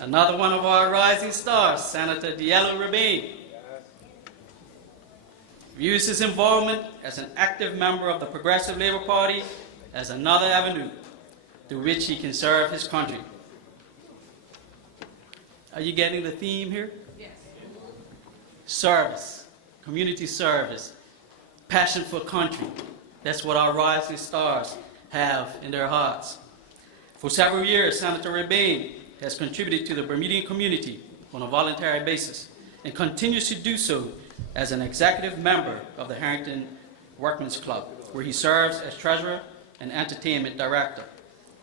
Another one of our rising stars, Senator Diallo Rabain, views his involvement as an active member of the Progressive Labour Party as another avenue through which he can serve his country. Are you getting the theme here? Yes. Service, community service, passion for country. That's what our rising stars have in their hearts. For several years, Senator Rabain has contributed to the Bermudian community on a voluntary basis and continues to do so as an executive member of the Harrington Workmen's Club, where he serves as treasurer and entertainment director.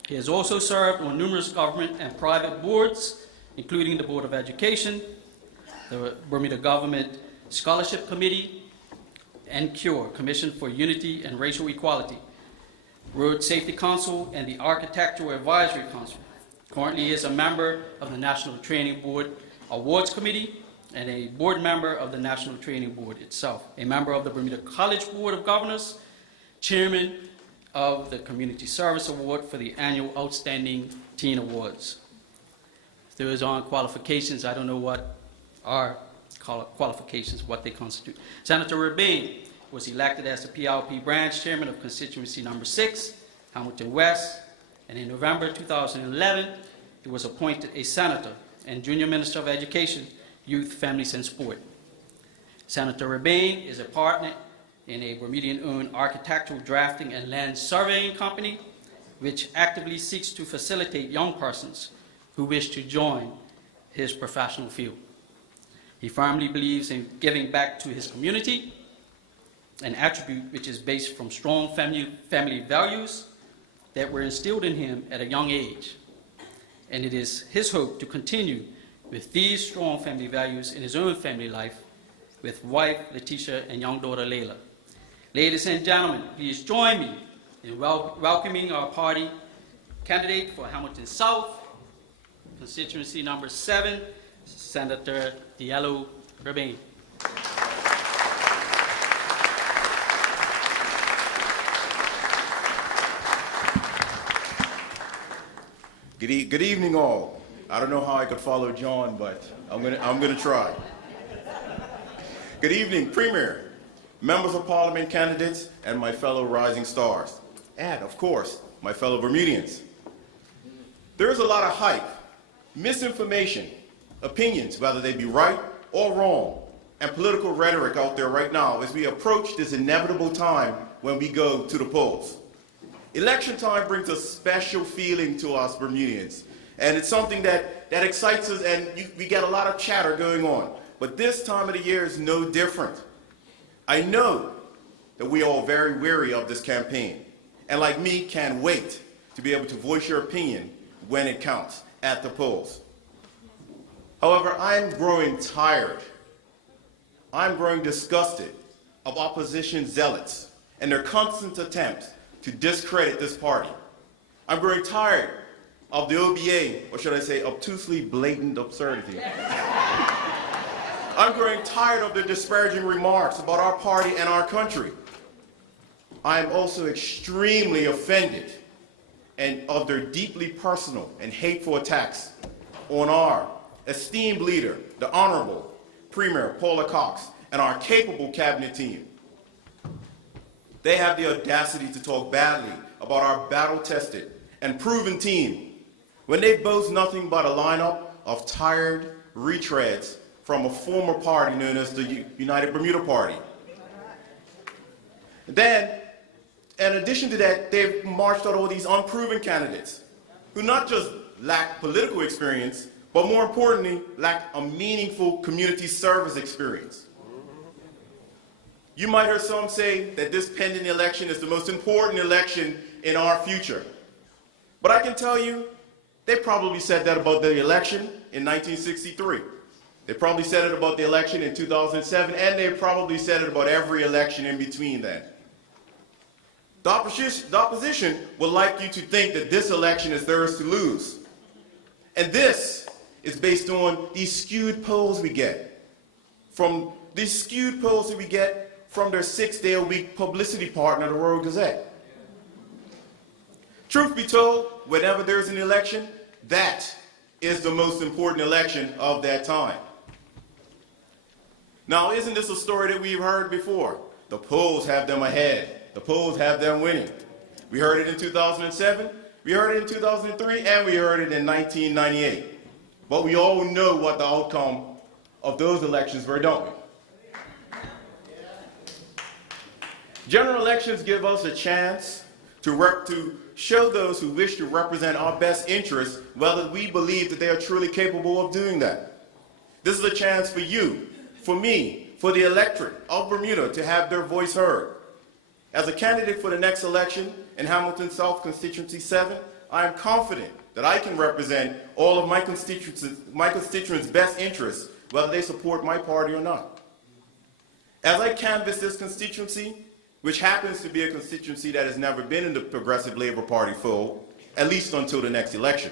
He has also served on numerous government and private boards, including the Board of Education, the Bermuda Government Scholarship Committee, and CURE, Commission for Unity and Racial Equality, Road Safety Council, and the Architectural Advisory Council. Currently, he is a member of the National Training Board Awards Committee and a board member of the National Training Board itself, a member of the Bermuda College Board of Governors, chairman of the Community Service Award for the annual Outstanding Teen Awards. If there is on qualifications, I don't know what are qualifications, what they constitute. Senator Rabain was elected as the PLP branch chairman of Constituency number 6, Hamilton West, and in November 2011, he was appointed a senator and junior minister of education, youth, families, and sport. Senator Rabain is a partner in a Bermudian-owned architectural drafting and land surveying company, which actively seeks to facilitate young persons who wish to join his professional field. He firmly believes in giving back to his community, an attribute which is based from strong family values that were instilled in him at a young age. And it is his hope to continue with these strong family values in his own family life with wife Letitia and young daughter Layla. Ladies and gentlemen, please join me in welcoming our party candidate for Hamilton South, constituency number 7, Senator Diallo Rabain. Good evening, all. I don't know how I could follow John, but I'm gonna try. Good evening, Premier, members of Parliament candidates, and my fellow rising stars, and of course, my fellow Bermudians. There is a lot of hype, misinformation, opinions, whether they be right or wrong, and political rhetoric out there right now as we approach this inevitable time when we go to the polls. Election time brings a special feeling to us Bermudians, and it's something that excites us, and we get a lot of chatter going on. But this time of the year is no different. I know that we are all very weary of this campaign, and like me, can't wait to be able to voice your opinion when it counts at the polls. However, I'm growing tired. I'm growing disgusted of opposition zealots and their constant attempts to discredit this party. I'm growing tired of the OBA, or should I say obtusely blatant absurdity. I'm growing tired of their disparaging remarks about our party and our country. I am also extremely offended of their deeply personal and hateful attacks on our esteemed leader, the Honorable Premier Paula Cox, and our capable cabinet team. They have the audacity to talk badly about our battle-tested and proven team when they boast nothing but a lineup of tired retreads from a former party known as the United Bermuda Party. Then, in addition to that, they've marched out all these unproven candidates who not just lack political experience, but more importantly, lack a meaningful community service experience. You might hear some say that this pending election is the most important election in our future. But I can tell you, they probably said that about the election in 1963. They probably said it about the election in 2007, and they probably said it about every election in between then. The opposition would like you to think that this election is theirs to lose. And this is based on these skewed polls we get. From these skewed polls that we get from their 6-day-a-week publicity partner, the Royal Gazette. Truth be told, whenever there's an election, that is the most important election of that time. Now, isn't this a story that we've heard before? The polls have them ahead. The polls have them winning. We heard it in 2007, we heard it in 2003, and we heard it in 1998. But we all know what the outcome of those elections were, don't we? General elections give us a chance to show those who wish to represent our best interests whether we believe that they are truly capable of doing that. This is a chance for you, for me, for the electorate of Bermuda to have their voice heard. As a candidate for the next election in Hamilton South Constituency 7, I am confident that I can represent all of my constituents' best interests, whether they support my party or not. As I canvass this constituency, which happens to be a constituency that has never been in the Progressive Labor Party fold, at least until the next election.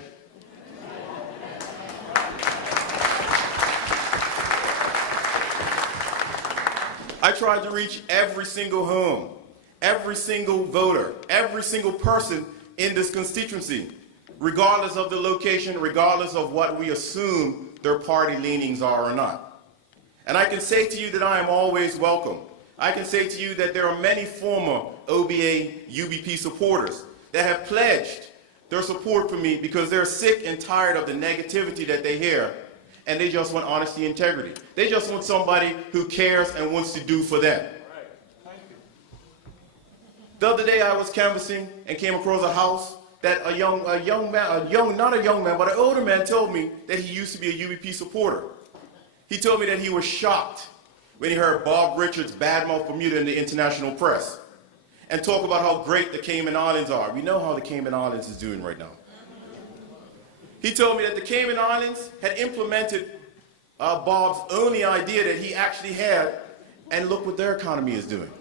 I tried to reach every single home, every single voter, every single person in this constituency, regardless of the location, regardless of what we assume their party leanings are or not. And I can say to you that I am always welcome. I can say to you that there are many former OBA UBP supporters that have pledged their support for me because they're sick and tired of the negativity that they hear, and they just want honesty and integrity. They just want somebody who cares and wants to do for them. The other day I was canvassing and came across a house that not a young man, but an older man told me that he used to be a UBP supporter. He told me that he was shocked when he heard Bob Richards badmouth Bermuda in the international press and talk about how great the Cayman Islands are. We know how the Cayman Islands is doing right now. He told me that the Cayman Islands had implemented Bob's only idea that he actually had, and look what their economy is doing.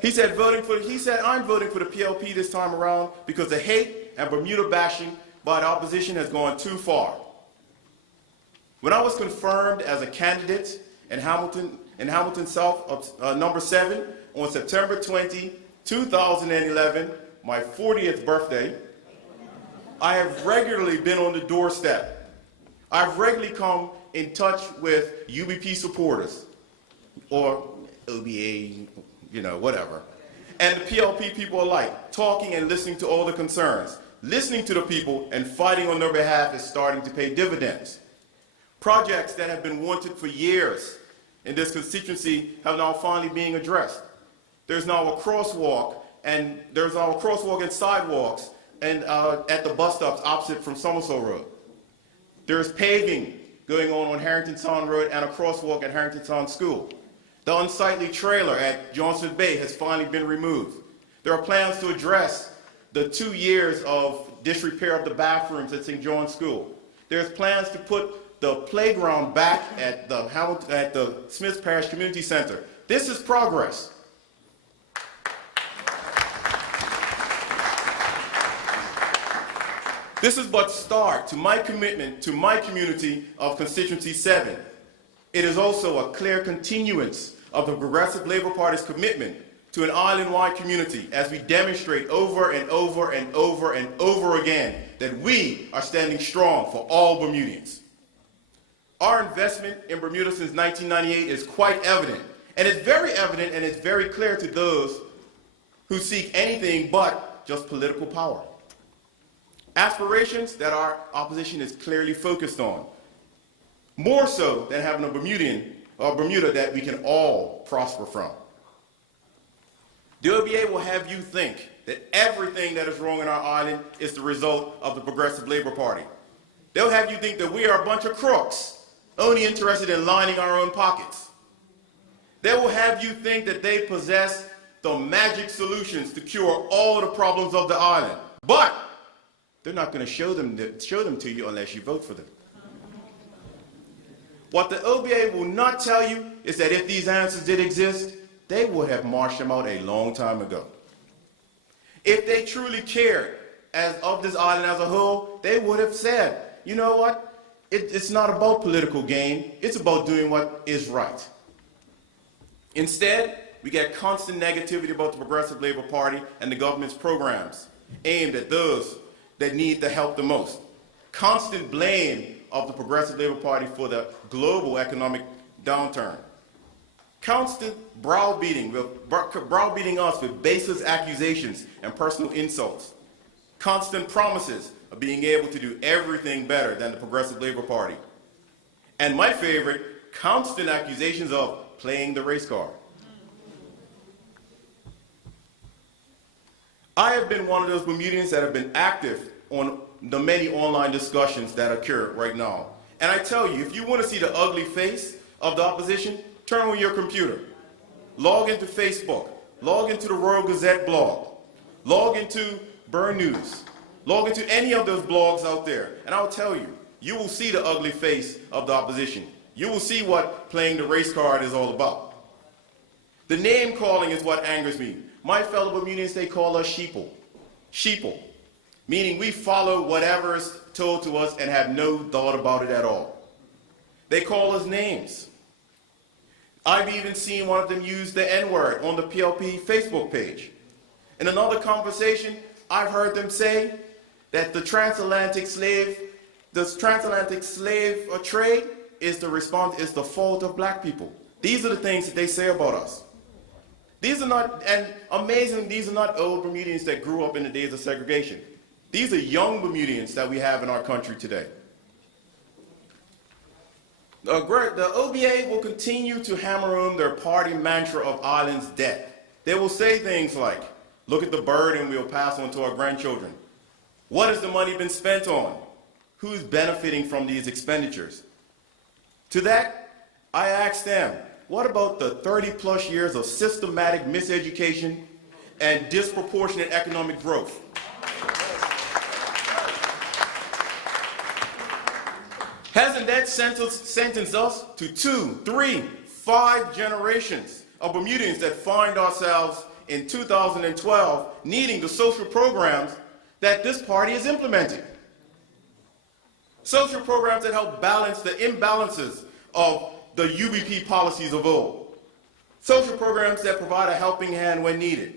He said, I'm voting for the PLP this time around because the hate and Bermuda bashing by the opposition has gone too far. When I was confirmed as a candidate in Hamilton South number 7 on September 20, 2011, my 40th birthday, I have regularly been on the doorstep. I've regularly come in touch with UBP supporters, or OBA, whatever, and the PLP people alike, talking and listening to all the concerns. Listening to the people and fighting on their behalf is starting to pay dividends. Projects that have been wanted for years in this constituency have now finally being addressed. There's now a crosswalk, and sidewalks and at the bus stops opposite from Somerset Road. There's paving going on Harrington Town Road and a crosswalk at Harrington Town School. The unsightly trailer at Johnson Bay has finally been removed. There are plans to address the 2 years of disrepair of the bathrooms at St. John's School. There's plans to put the playground back at the Smiths Parish Community Center. This is progress. This is but start to my commitment to my community of Constituency 7. It is also a clear continuance of the Progressive Labor Party's commitment to an island-wide community as we demonstrate over and over and over and over again that we are standing strong for all Bermudians. Our investment in Bermuda since 1998 is quite evident, and it's very evident and it's very clear to those who seek anything but just political power. Aspirations that our opposition is clearly focused on, more so than having a Bermuda that we can all prosper from. The OBA will have you think that everything that is wrong in our island is the result of the Progressive Labor Party. They'll have you think that we are a bunch of crooks, only interested in lining our own pockets. They will have you think that they possess the magic solutions to cure all the problems of the island. But they're not going to show them to you unless you vote for them. What the OBA will not tell you is that if these answers did exist, they would have marched them out a long time ago. If they truly cared of this island as a whole, they would have said, you know what? It's not about political gain. It's about doing what is right. Instead, we get constant negativity about the Progressive Labor Party and the government's programs aimed at those that need the help the most. constant blame of the Progressive Labor Party for the global economic downturn, constant browbeating us with baseless accusations and personal insults, constant promises of being able to do everything better than the Progressive Labor Party, and my favorite, constant accusations of playing the race card. I have been one of those Bermudians that have been active on the many online discussions that occur right now. And I tell you, if you want to see the ugly face of the opposition, turn on your computer. Log into Facebook. Log into the Royal Gazette blog. Log into Burn News. Log into any of those blogs out there. And I'll tell you, you will see the ugly face of the opposition. You will see what playing the race card is all about. The name calling is what angers me. My fellow Bermudians, they call us sheeple. Sheeple, meaning we follow whatever is told to us and have no thought about it at all. They call us names. I've even seen one of them use the N-word on the PLP Facebook page. In another conversation, I've heard them say that the transatlantic slave trade is the fault of black people. These are the things that they say about us. These are not, and amazing, these are not old Bermudians that grew up in the days of segregation. These are young Bermudians that we have in our country today. The OBA will continue to hammer home their party mantra of island's death. They will say things like, look at the burden we'll pass on to our grandchildren. What has the money been spent on? Who's benefiting from these expenditures? To that, I ask them, what about the 30-plus years of systematic miseducation and disproportionate economic growth? Hasn't that sentenced us to 2, 3, 5 generations of Bermudians that find ourselves in 2012 needing the social programs that this party is implementing? Social programs that help balance the imbalances of the UBP policies of old. Social programs that provide a helping hand when needed.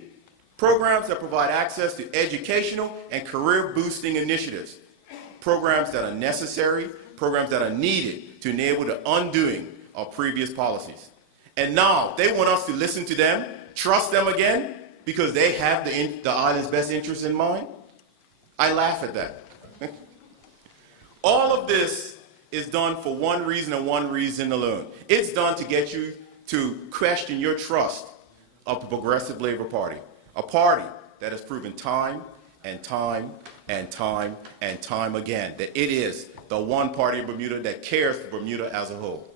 Programs that provide access to educational and career-boosting initiatives. Programs that are necessary, programs that are needed to enable the undoing of previous policies. And now they want us to listen to them, trust them again, because they have the island's best interests in mind? I laugh at that. All of this is done for one reason and one reason alone. It's done to get you to question your trust of the Progressive Labor Party, a party that has proven time and time and time and time again that it is the one party in Bermuda that cares for Bermuda as a whole.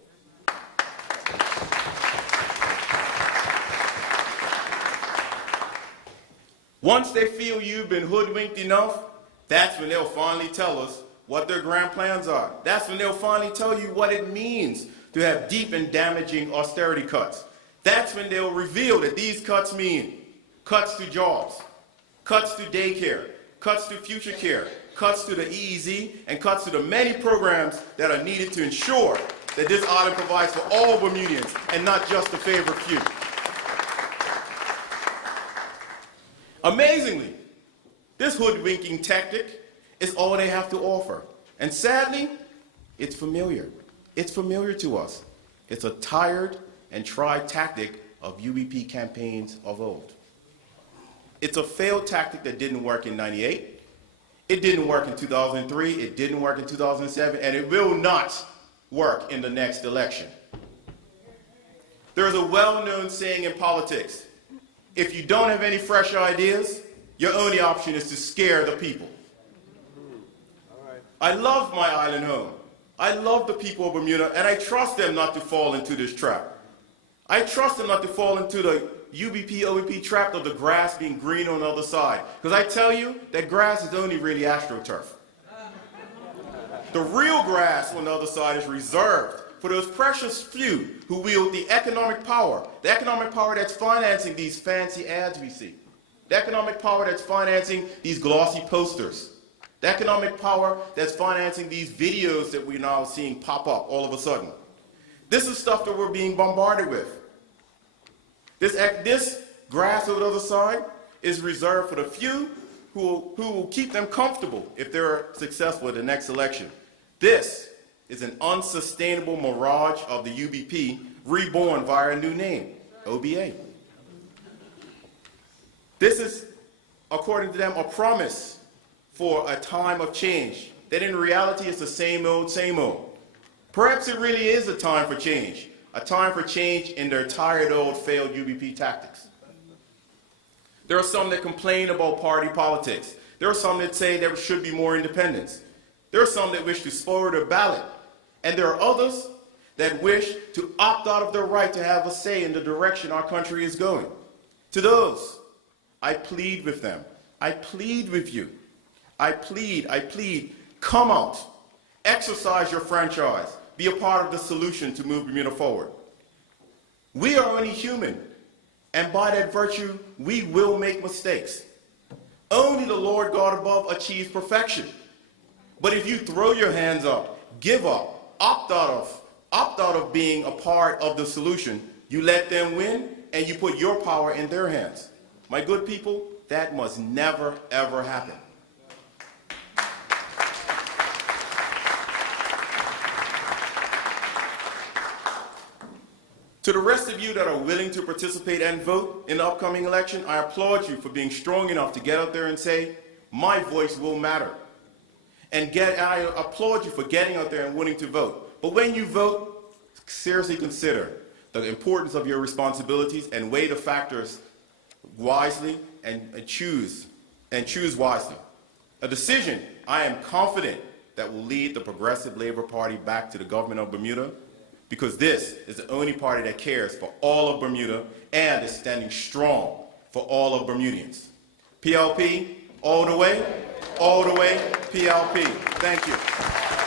Once they feel you've been hoodwinked enough, that's when they'll finally tell us what their grand plans are. That's when they'll finally tell you what it means to have deep and damaging austerity cuts. That's when they'll reveal that these cuts mean cuts to jobs, cuts to daycare, cuts to future care, cuts to the EEZ, and cuts to the many programs that are needed to ensure that this island provides for all Bermudians and not just the favored few. Amazingly, this hoodwinking tactic is all they have to offer. And sadly, it's familiar. It's familiar to us. It's a tired and tried tactic of UBP campaigns of old. It's a failed tactic that didn't work in '98. It didn't work in 2003. It didn't work in 2007. And it will not work in the next election. There is a well-known saying in politics, if you don't have any fresh ideas, your only option is to scare the people. I love my island home. I love the people of Bermuda, and I trust them not to fall into this trap. I trust them not to fall into the UBP, OBP trap of the grass being green on the other side. Because I tell you, that grass is only really astroturf. The real grass on the other side is reserved for those precious few who wield the economic power that's financing these fancy ads we see, the economic power that's financing these glossy posters, the economic power that's financing these videos that we're now seeing pop up all of a sudden. This is stuff that we're being bombarded with. This grass on the other side is reserved for the few who will keep them comfortable if they're successful at the next election. This is an unsustainable mirage of the UBP reborn via a new name, OBA. This is, according to them, a promise for a time of change, that in reality is the same old, same old. Perhaps it really is a time for change in their tired old failed UBP tactics. There are some that complain about party politics. There are some that say there should be more independence. There are some that wish to spoil their ballot. And there are others that wish to opt out of their right to have a say in the direction our country is going. To those, I plead with them. I plead with you. I plead, come out. Exercise your franchise. Be a part of the solution to move Bermuda forward. We are only human, and by that virtue, we will make mistakes. Only the Lord God above achieves perfection. But if you throw your hands up, give up, opt out of being a part of the solution, you let them win, and you put your power in their hands. My good people, that must never, ever happen. To the rest of you that are willing to participate and vote in the upcoming election, I applaud you for being strong enough to get out there and say, my voice will matter. And I applaud you for getting out there and wanting to vote. But when you vote, seriously consider the importance of your responsibilities and weigh the factors wisely and choose wisely. A decision, I am confident, that will lead the Progressive Labor Party back to the government of Bermuda, because this is the only party that cares for all of Bermuda and is standing strong for all of Bermudians. PLP, all the way, PLP. Thank you.